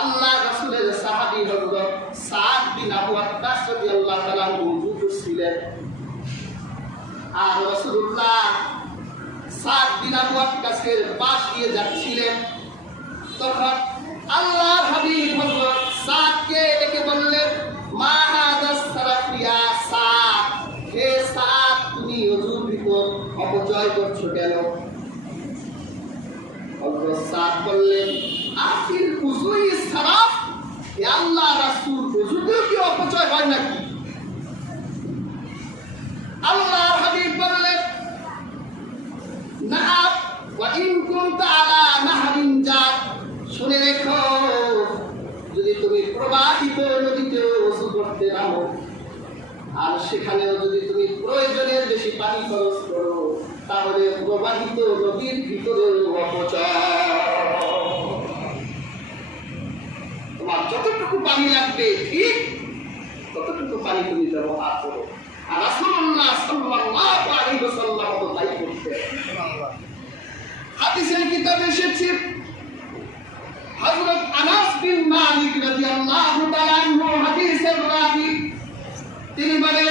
আল্লাহ রাসূলের সাহাবি হযরত সাত বিন আবু ওয়াক্কাস আল্লাহ তালা মজুদ ছিলেন। আর রসুল্লাহ সাত বিন আবু আত্মাসের পাশ দিয়ে যাচ্ছিলেন। তখন আল্লাহ হাবিব আল্লাহ রাসূল। ওযুতেও কি অপচয় হয় নাকি? আল্লাহর হাবিব বললেন ওয়া ইন কুনতা আলা নাহরিন শুনে রেখো, যদি তুমি প্রবাহিত নদীতে ওযু করতে নামো আর সেখানেও যদি তুমি প্রয়োজনের বেশি পানি খরচ করো, তাহলে প্রবাহিত নদীর ভিতরেও অপচয় তোমার যতটুকু পানি লাগবে, ঠিক? ততটুকু পানি তুমি ব্যবহার করো। আর রাসূলুল্লাহ সাল্লাল্লাহু আলাইহি ওয়াসাল্লাম তো তাই করতেন। হাদিসের কিতাবে এসেছে, হযরত আনাস বিন মালিক রাদিয়াল্লাহু তাআলা হাদিসের রাবি। তিনি বলেন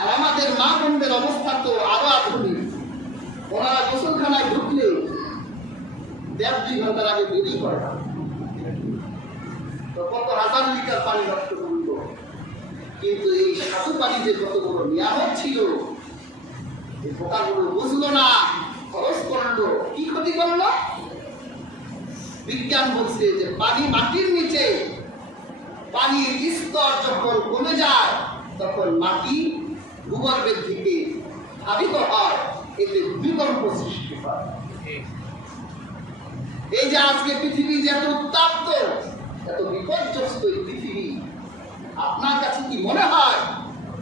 আর আমাদের মা বোনদের অবস্থা তো আরও আধুনিক। ওনারা গোসলখানায় ঢুকলে দেড় দুই ঘণ্টার আগে বেরিয়ে করে। না তো হাজার লিটার পানি নষ্ট করল কিন্তু এই সাধু পানি যে কত বড় নিয়ামত ছিল, এই পোকাগুলো বুঝলো না, খরচ করল, কি ক্ষতি করল? বিজ্ঞান বলছে যে পানি মাটির নিচে, পানির স্তর যখন কমে যায়, তখন মাটি ভূগর্ভের দিকে ধাবিত হয়, এতে ভূমিকম্প সৃষ্টি হয়। এই যে আজকে পৃথিবী যে এত উত্তাপ্ত, এত বিপর্যস্ত এই পৃথিবী, আপনার কাছে কি মনে হয়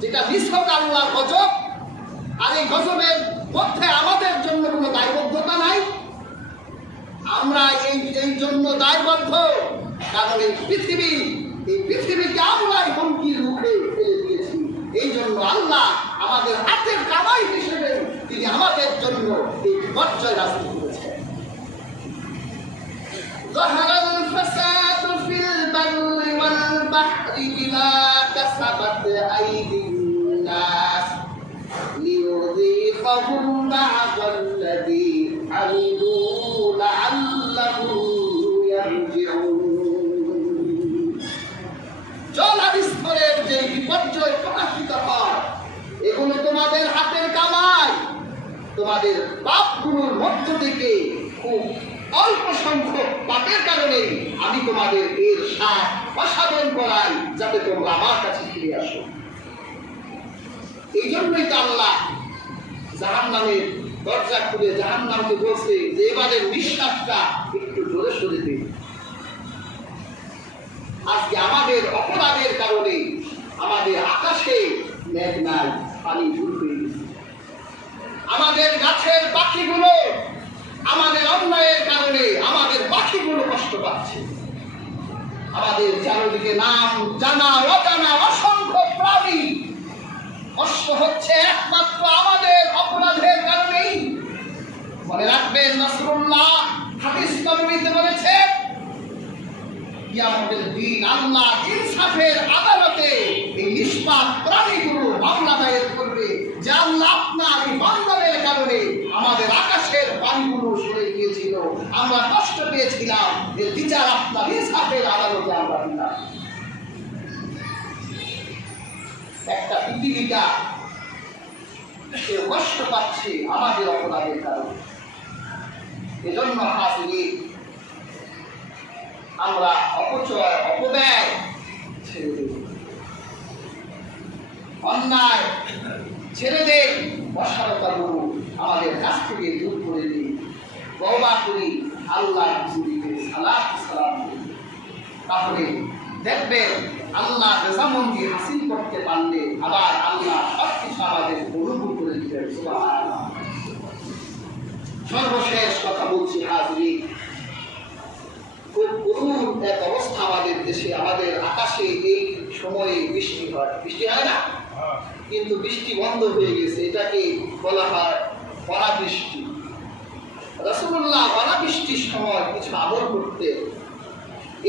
যেটা নিছক আল্লাহ গজব? আর এই গজবের মধ্যে আমাদের জন্য কোনো দায়বদ্ধতা নাই? আমরা এই এই জন্য দায়বদ্ধ, কারণ এই পৃথিবী, এই পৃথিবীকে আমরাই হুমকির মুখে ফেলে এই জন্য আল্লাহ আমাদের হাতের কামাই হিসেবে তিনি আমাদের জন্য এই বিপর্যয় রাস্তা করেছেন ظهر الفساد في البر والبحر بما كسبت أيدي যে বিপর্যয় প্রকাশিত হয়, এগুলো তোমাদের হাতের কামাই। তোমাদের পাপগুলোর মধ্য থেকে খুব অল্প সংখ্যক পাপের কারণে আমি তোমাদের এর সাপ প্রসাদন করাই, যাতে তোমরা আমার কাছে ফিরে আসো। এই জন্যই তো আল্লাহ জাহান নামের দরজা খুলে জাহান নামকে বলছে যে, এবারের নিঃশ্বাসটা একটু জোরে সরে দিন আজকে আমাদের অপরাধের কারণে আমাদের আকাশে মেঘ পানি গেছে। আমাদের গাছের পাখিগুলো আমাদের অন্যায়ের কারণে আমাদের পাখিগুলো কষ্ট পাচ্ছে। আমাদের চারদিকে নাম জানা, অজানা, অসংখ্য প্রাণী কষ্ট হচ্ছে একমাত্র আমাদের অপরাধের কারণেই। মনে রাখবেন, নসরুল্লাহ হাদিস নবীতে বলেছে, কিয়ামতের দিন আল্লাহ ইনসাফের আদালতে নিষ্পাত প্রাণীগুলো বাংলাদেশ করবে, যে আল্লাহ আপনার এই বান্দানের কারণে। আমাদের আকাশের পানিগুলো সরে গিয়েছিল। আমরা কষ্ট পেয়েছিলাম যে বিচার আপনার ইসাফের আদালতে আমরা দিলাম একটা পৃথিবীটা সে কষ্ট পাচ্ছে আমাদের অপরাধের কারণে। এজন্য হাসিনি আমরা অপচয়, অপব্যয় ছেড়ে দেব। অন্যায় ছেড়ে দেই অসারতাগুলো আমাদের কাছ থেকে দূর করে দিই তওবা করি, আল্লাহ হুজুরিকে সালাত, সালাম তাহলে দেখবেন আল্লাহ রেজামন্দি হাসিল করতে পারলে আবার আল্লাহ সব আমাদের অনুভব করে দিবেন। সর্বশেষ কথা বলছি হাজরি, খুব করুণ এক অবস্থা আমাদের দেশে, আমাদের আকাশে এই সময়ে বৃষ্টি হয়। বৃষ্টি হয় না? কিন্তু বৃষ্টি বন্ধ হয়ে গেছে, এটাকে বলা হয় অনাবৃষ্টি রসগোল্লাহ অনাবৃষ্টির সময় কিছু আমল করতে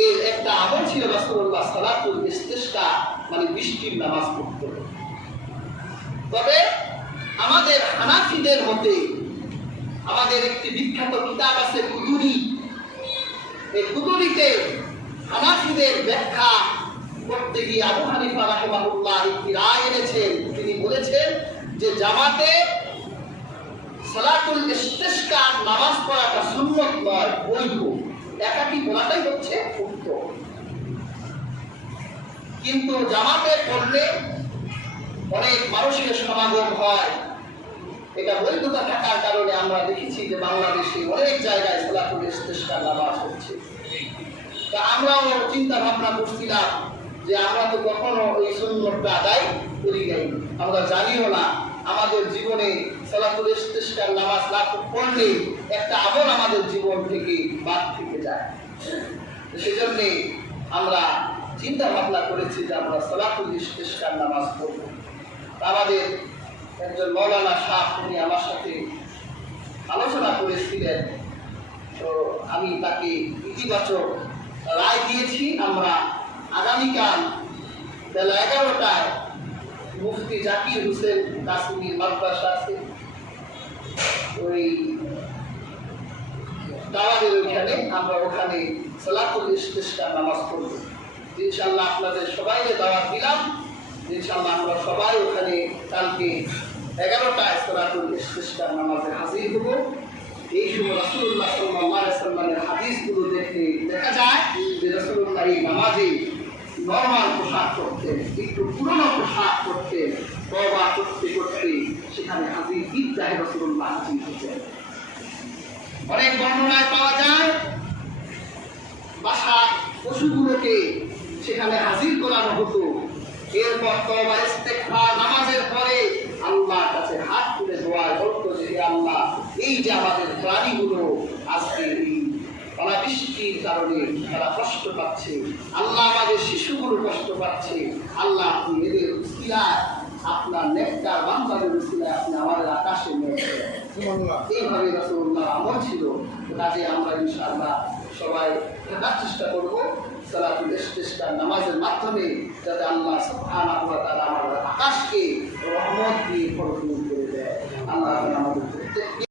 এর একটা আমল ছিল রসগোল্লাহ সালাতুল ইস্তেস্কা মানে বৃষ্টির নামাজ পড়তে তবে আমাদের হানাফিদের মতে, আমাদের একটি বিখ্যাত কিতাব আছে কুদুরি। এই কুদুরিতে হানাফিদের ব্যাখ্যা গিয়ে আবু হানিফা একটি রায় এনেছেন। তিনি বলেছেন যে জামাতে সালাতুল ইস্তেস্কা নামাজ পড়াটা সুন্নত নয়, বৈধ। একাকি হচ্ছে কিন্তু জামাতে পড়লে অনেক মানুষের সমাগম হয়। এটা বৈধতা থাকার কারণে আমরা দেখেছি যে বাংলাদেশে অনেক জায়গায় সালাতুল ইস্তেস্কার নামাজ হচ্ছে। তা আমরাও চিন্তা ভাবনা করছিলাম যে আমরা তো কখনো এই সুন্নতটা আদায় করি নাই। আমরা জানিও না, আমাদের জীবনে সালাতুল নামাজ না পড়লে একটা আমল আমাদের জীবন থেকে বাদ থেকে যায়। সেজন্যে আমরা চিন্তা ভাবনা করেছি যে আমরা সালাতুল নামাজ পড়ব। আমাদের একজন মৌলানা শাহ উনি আমার সাথে আলোচনা করেছিলেন। তো আমি তাকে ইতিবাচক রায় দিয়েছি, আমরা আগামীকাল বেলা এগারোটায় মুফতি জাকির হোসেন কাশ্মীর মাদ্রাসা আছে ওই দাওয়াতের ওইখানে আমরা ওখানে সালাতুল ইস্তেস্কার নামাজ পড়ব। ইনশাল্লাহ আপনাদের সবাইকে দাওয়াত দিলাম। ইনশাল্লাহ আমরা সবাই ওখানে কালকে এগারোটায় সালাতুল ইস্তেস্কার নামাজে হাজির হব। এই সময় রাসূলুল্লাহ সাল্লাল্লাহু আলাইহি সাল্লামের হাদিসগুলো দেখে দেখা যায় যে রাসূলুল্লাহ এই নামাজে নরমাল পোশাক করতেন একটু পুরনো পোশাক করতেন তবা করতে করতে সেখানে হাজির ঈদগাহে রাসূলুল্লাহ হাজির হতেন অনেক বর্ণনায় পাওয়া যায়, বাসার পশুগুলোকে সেখানে হাজির করানো হতো। এরপর তবা ইস্তেগফার, নামাজের পরে আল্লাহর কাছে হাত তুলে দোয়া বলতো যে আল্লাহ, এই যে আমাদের প্রাণীগুলো আজকে এই অনাবৃষ্টির কারণে তারা কষ্ট পাচ্ছে। আল্লাহ আমাদের শিশুগুলো কষ্ট পাচ্ছে। আল্লাহ আপনি এদের উসিলায়, আপনার নেকটার বান্দাদের উসিলায় আপনি আমাদের আকাশে এইভাবে রাসূলুল্লাহ আমল ছিল। কাজে আমরা ইনশাআল্লাহ সবাই থাকার চেষ্টা করব। সালাতুল নামাজের মাধ্যমে যাতে আল্লাহ সুবহানাহু ওয়া তাআলা আমাদের আকাশকে রহমত দিয়ে ভরপুর করে দেয়। আল্লাহ আমাদের